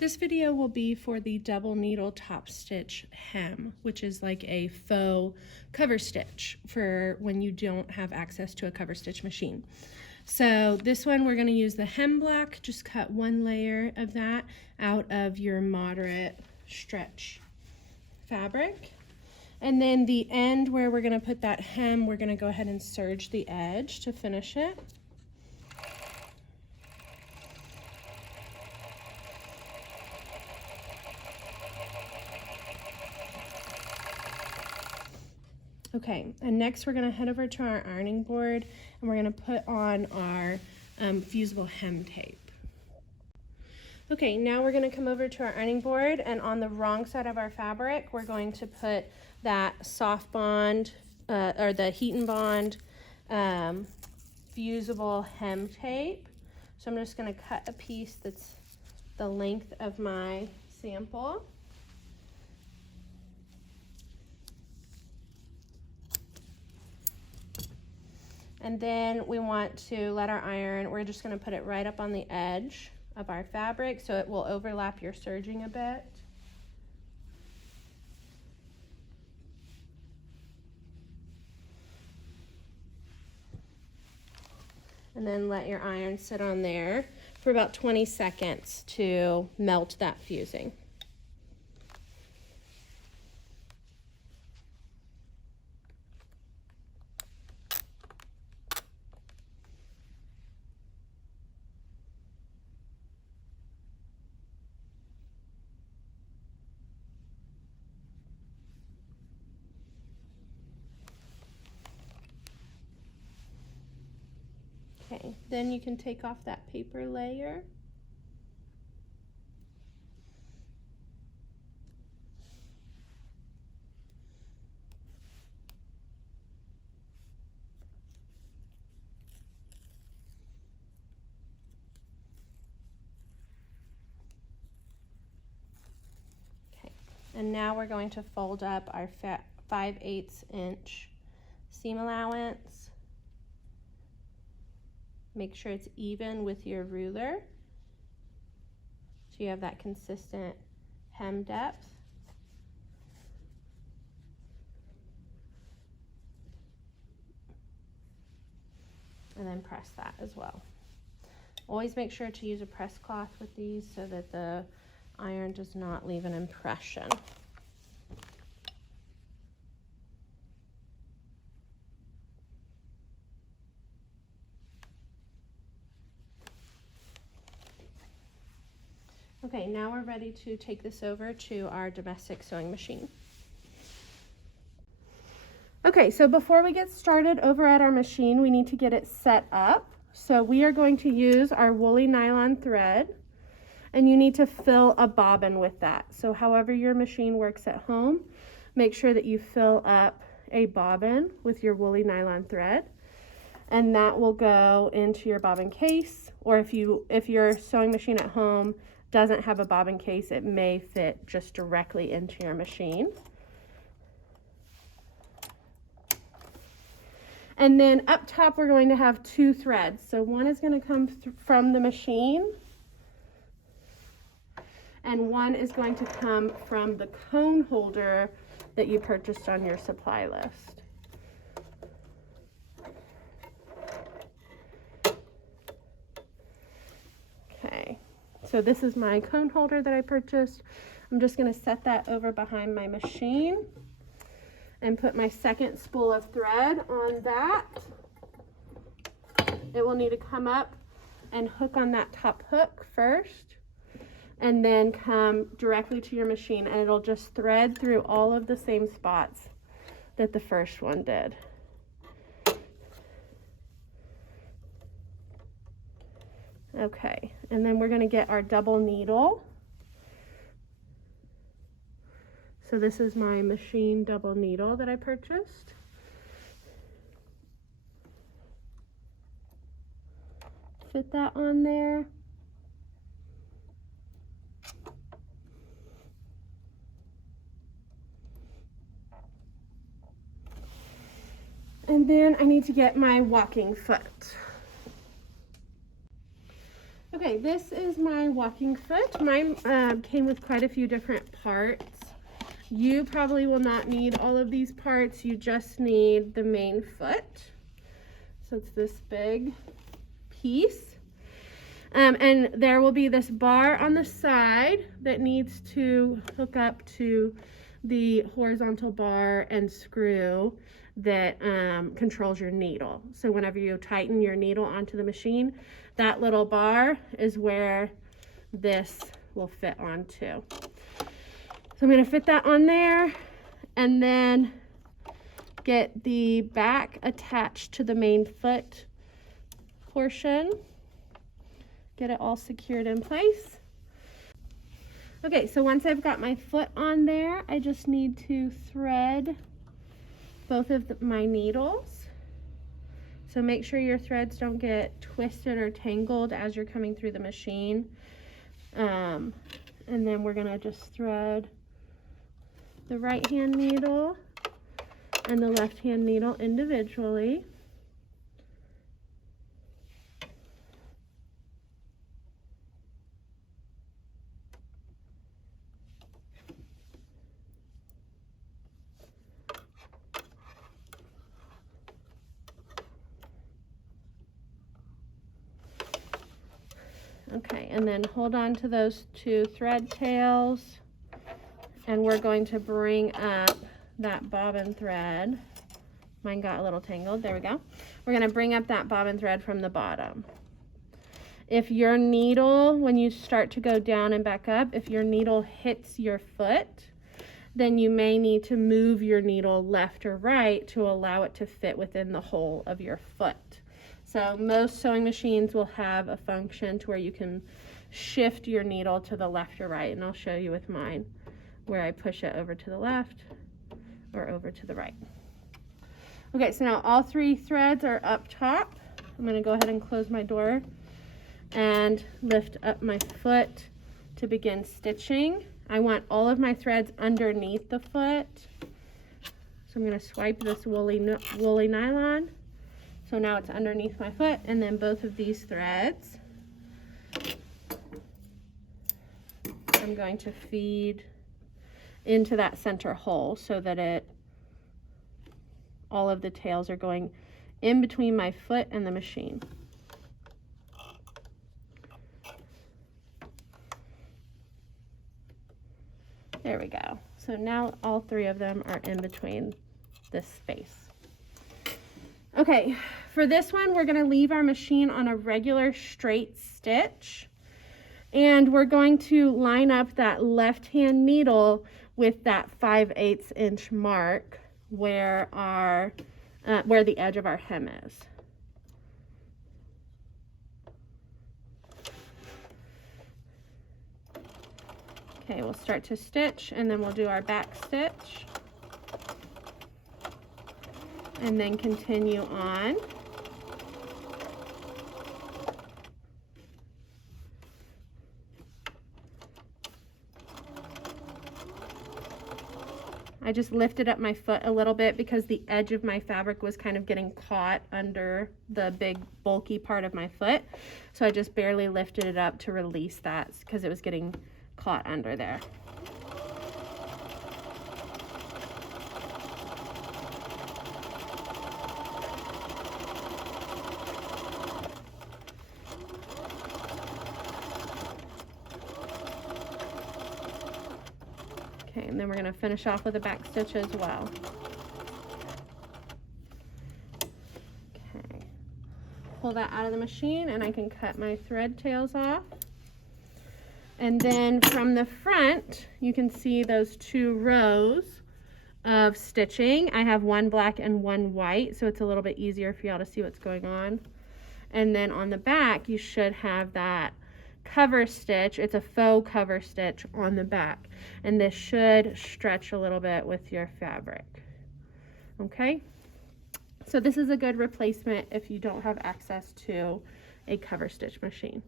This video will be for the double needle top stitch hem, which is like a faux cover stitch for when you don't have access to a cover stitch machine. So this one we're going to use the hem block, just cut one layer of that out of your moderate stretch fabric. And then the end where we're going to put that hem, we're going to go ahead and serge the edge to finish it. Okay, and next we're going to head over to our ironing board and we're going to put on our fusible hem tape. Okay, now we're going to come over to our ironing board, and on the wrong side of our fabric we're going to put that soft bond or the heat and bond fusible hem tape. So I'm just going to cut a piece that's the length of my sample. And then we want to let our iron, we're just going to put it right up on the edge of our fabric so it will overlap your serging a bit. And then let your iron sit on there for about 20 seconds to melt that fusing. Okay, then you can take off that paper layer. Okay, and now we're going to fold up our 5/8 inch seam allowance. Make sure it's even with your ruler so you have that consistent hem depth. And then press that as well. Always make sure to use a press cloth with these so that the iron does not leave an impression. Okay, now we're ready to take this over to our domestic sewing machine. Okay, so before we get started over at our machine, we need to get it set up. So we are going to use our woolly nylon thread, and you need to fill a bobbin with that. So however your machine works at home, make sure that you fill up a bobbin with your woolly nylon thread, and that will go into your bobbin case, or if your sewing machine at home doesn't have a bobbin case, it may fit just directly into your machine. And then up top we're going to have two threads. So one is going to come from the machine, and one is going to come from the cone holder that you purchased on your supply list. Okay. So this is my cone holder that I purchased. I'm just going to set that over behind my machine and put my second spool of thread on that. It will need to come up and hook on that top hook first, and then come directly to your machine, and it'll just thread through all of the same spots that the first one did. Okay, and then we're going to get our double needle. So this is my machine double needle that I purchased. Fit that on there. And then I need to get my walking foot. Okay, this is my walking foot. Mine came with quite a few different parts. You probably will not need all of these parts. You just need the main foot. So it's this big piece. And there will be this bar on the side that needs to hook up to the horizontal bar and screw that controls your needle. So whenever you tighten your needle onto the machine, that little bar is where this will fit onto. So I'm going to fit that on there and then get the back attached to the main foot portion. Get it all secured in place. Okay, so once I've got my foot on there, I just need to thread both of my needles. So make sure your threads don't get twisted or tangled as you're coming through the machine. And then we're gonna just thread the right hand needle and the left hand needle individually. Okay, and then hold on to those two thread tails, and we're going to bring up that bobbin thread. Mine got a little tangled. There we go. We're going to bring up that bobbin thread from the bottom. If your needle, when you start to go down and back up, if your needle hits your foot, then you may need to move your needle left or right to allow it to fit within the hole of your foot. So most sewing machines will have a function to where you can shift your needle to the left or right, and I'll show you with mine where I push it over to the left or over to the right. Okay, so now all three threads are up top. I'm going to go ahead and close my door and lift up my foot to begin stitching. I want all of my threads underneath the foot. So I'm going to swipe this woolly nylon. So now it's underneath my foot, and then both of these threads I'm going to feed into that center hole so that all of the tails are going in between my foot and the machine. There we go. So now all three of them are in between this space. Okay, for this one, we're going to leave our machine on a regular straight stitch, and we're going to line up that left-hand needle with that 5/8 inch mark where the edge of our hem is. Okay, we'll start to stitch, and then we'll do our back stitch. And then continue on. I just lifted up my foot a little bit because the edge of my fabric was kind of getting caught under the big bulky part of my foot. So I just barely lifted it up to release that because it was getting caught under there. Okay, and then we're going to finish off with a back stitch as well. Okay, pull that out of the machine, and I can cut my thread tails off. And then from the front, you can see those two rows of stitching. I have one black and one white, so it's a little bit easier for y'all to see what's going on. And then on the back, you should have that cover stitch. It's a faux cover stitch on the back, and this should stretch a little bit with your fabric. Okay, so this is a good replacement if you don't have access to a cover stitch machine.